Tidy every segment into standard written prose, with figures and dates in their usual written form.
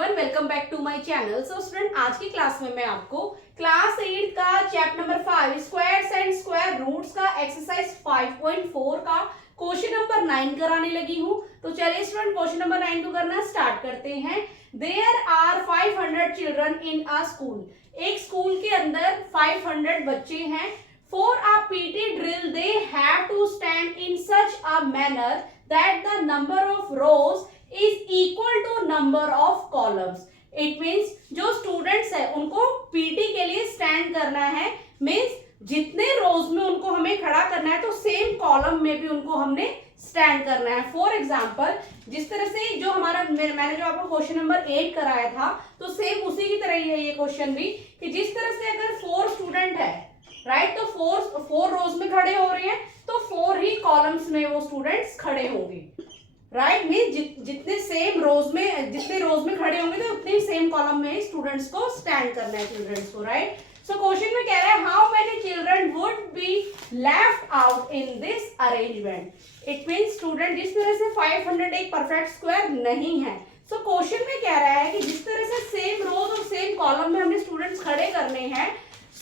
Everyone, welcome back to my channel. So student, आज की class में मैं आपको क्लास 8 का chapter number 5 squares and square roots का एक्सरसाइज 5.4 का क्वेश्चन नंबर 9 कराने लगी हूँ। तो चलिए स्टूडेंट, क्वेश्चन नंबर 9 को करना स्टार्ट करते हैं। There are 500 children in a school. एक स्कूल के अंदर 500 बच्चे हैं। For a PT drill they have to stand in such a manner that the number of rows is equal to number of columns. It means जो students है उनको PT के लिए स्टैंड करना है, मीन्स जितने रोज में उनको हमें खड़ा करना है तो सेम कॉलम में भी उनको हमने स्टैंड करना है। फॉर एग्जाम्पल, जिस तरह से जो हमारा मैंने जो आपको क्वेश्चन नंबर 8 कराया था, तो सेम उसी की तरह ही है ये क्वेश्चन भी, कि जिस तरह से अगर 4 स्टूडेंट है, राइट, तो 4 रोज में खड़े हो रहे हैं तो 4 ही कॉलम्स में वो स्टूडेंट्स खड़े होंगे, राइट। मीन जितने सेम रोज में जितने रोज में खड़े होंगे तो उतने सेम कॉलम में स्टूडेंट्स को स्टैंड करना है, चिल्ड्रंस को, राइट। सो क्वेश्चन में कह रहा है how many children would be left out in this arrangement. It mean student, जिस तरह से 500 एक परफेक्ट स्क्वायर नहीं है, सो क्वेश्चन में कह रहा है कि जिस तरह से सेम रोज और सेम कॉलम में हमने स्टूडेंट्स खड़े करने हैं,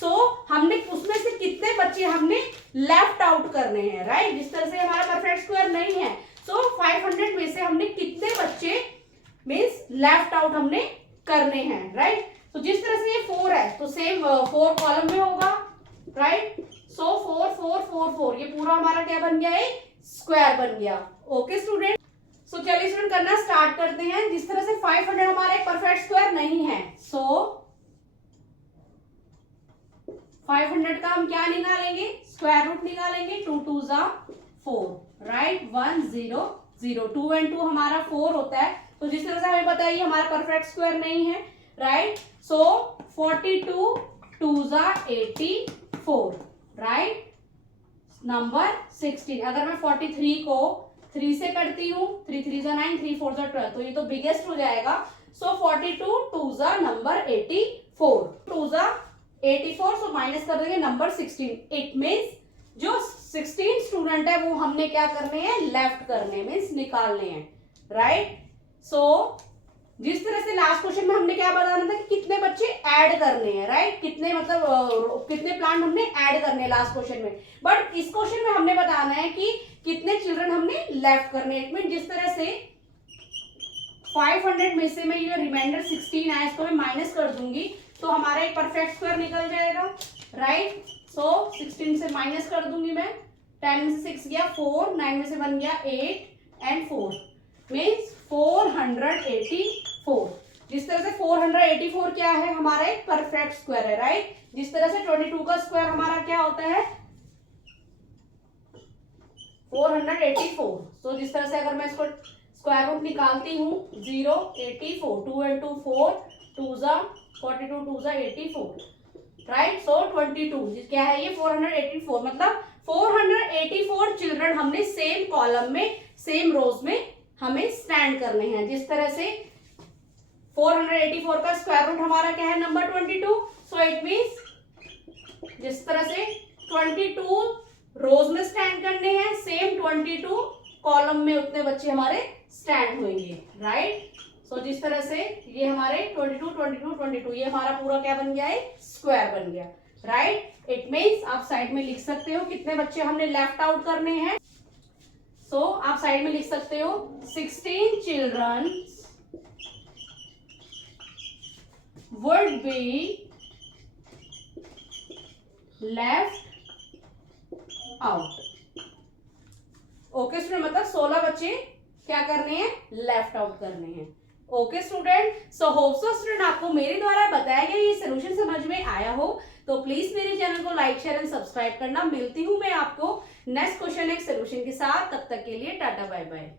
सो हमने उसमें से कितने बच्चे हमने लेफ्ट आउट करने हैं, राइट। जिस तरह से हमारा परफेक्ट स्क्वायर नहीं है, सो 500 में से हमने कितने बच्चे मीन्स लेफ्ट आउट हमने करने हैं, राइट। तो जिस तरह से ये 4 है तो सेम 4 कॉलम में होगा, राइट। सो 4 4 4 4 ये पूरा हमारा क्या बन गया, एक स्क्वायर बन गया। ओके स्टूडेंट, सो चलिए स्टूडेंट करना स्टार्ट करते हैं। जिस तरह से 500 हमारा एक परफेक्ट स्क्वायर नहीं है, सो 500 का हम क्या निकालेंगे, स्क्वायर रूट निकालेंगे। 2 2 जा 4, राइट। 1 0 0, 2 and 2 हमारा 4 होता है। तो जिस तरह से हमें पता है ये हमारा परफेक्ट स्क्वायर नहीं है, राइट। सो 42 2 जा 84, राइट। नंबर 16। अगर मैं 43 को 3 से करती हूँ, 3 3 जा 9, 3 4 जा 12, तो ये तो बिगेस्ट हो जाएगा। सो 42 2 जा नंबर 84, 2 जा 84, सो माइनस कर देंगे नंबर 16। इट मीन्स जो 16 स्टूडेंट है वो हमने क्या करने हैं, लेफ्ट करने, मीन्स निकालने हैं, राइट। सो जिस तरह से लास्ट क्वेश्चन में हमने क्या बताना था कि कितने बच्चे ऐड करने हैं, राइट। कितने मतलब कितने प्लांट हमने ऐड करने हैं लास्ट क्वेश्चन में, बट इस क्वेश्चन में हमने बताना है कि कितने चिल्ड्रन हमने लेफ्ट करने। इट मीन जिस तरह से 500 में से मैं ये रिमाइंडर 16 है, इसको मैं माइनस कर दूंगी तो हमारा एक परफेक्ट स्क्वायर निकल जाएगा, राइट। सो 16 से माइनस कर दूंगी मैं, 10 में से 6 गया 4, 9 में से 1 गया 8 एंड 4, मीन्स 484। जिस तरह से 484 क्या है, हमारा एक परफेक्ट स्क्वायर है, राइट। जिस तरह से 22 का स्क्वायर हमारा क्या होता है, 484। तो जिस तरह से अगर मैं इसको स्क्वायर रूट निकालती हूँ, 0 84, 2 and 2 4, 2 जा 42, 2 जा 84, राइट। सो 22 क्या है ये, 484। मतलब 484 चिल्ड्रन हमने सेम कॉलम में, सेम रोज में हमें स्टैंड करने हैं। जिस तरह से 484 का स्क्वायर रूट हमारा क्या है, नंबर 22। सो इट मीन्स जिस तरह से 22 रोज में स्टैंड करने हैं, सेम 22 कॉलम में उतने बच्चे हमारे स्टैंड होंगे, राइट। सो जिस तरह से ये हमारे 22 22 22 ये हमारा पूरा क्या बन गया है, स्क्वायर बन गया, राइट। इट मीन्स आप साइड में लिख सकते हो कितने बच्चे हमने लेफ्ट आउट करने हैं। सो आप साइड में लिख सकते हो 16 children would be left out. Okay student, मतलब 16 बच्चे क्या करने हैं, लेफ्ट आउट करने हैं। Okay student, so hope so student आपको मेरे द्वारा बताया गया ये सोल्यूशन समझ में आया हो, तो प्लीज मेरे चैनल को लाइक शेयर एंड सब्सक्राइब करना। मिलती हूँ मैं आपको नेक्स्ट क्वेश्चन एक सोल्यूशन के साथ, तब तक के लिए टाटा बाय बाय।